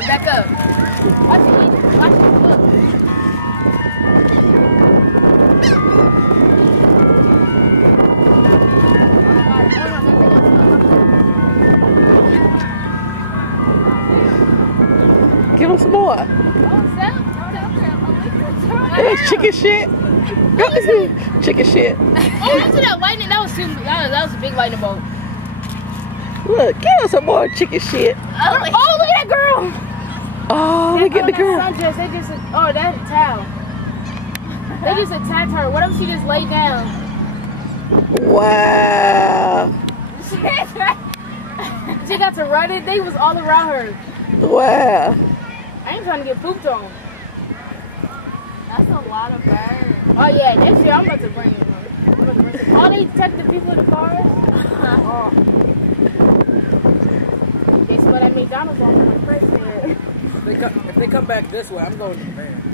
down, back up. Watch it eat it. Watch it, look. Give him some more. Chicken shit. Chicken shit. Oh, look at that lightning. That was a big lightning bolt. Look, give us some more chicken shit. Oh, look at that girl. Oh, look at the girl. Sundress, they just, oh, that's a towel. They just attacked her. What if she just laid down? Wow. She got to run it. They was all around her. Wow. I ain't trying to get pooped on. That's a lot of birds. Oh yeah, next year I'm about to bring it. Oh, they attacked the people in the forest? Oh. They smell that McDonald's on my first there. If they come back this way, I'm going to the van.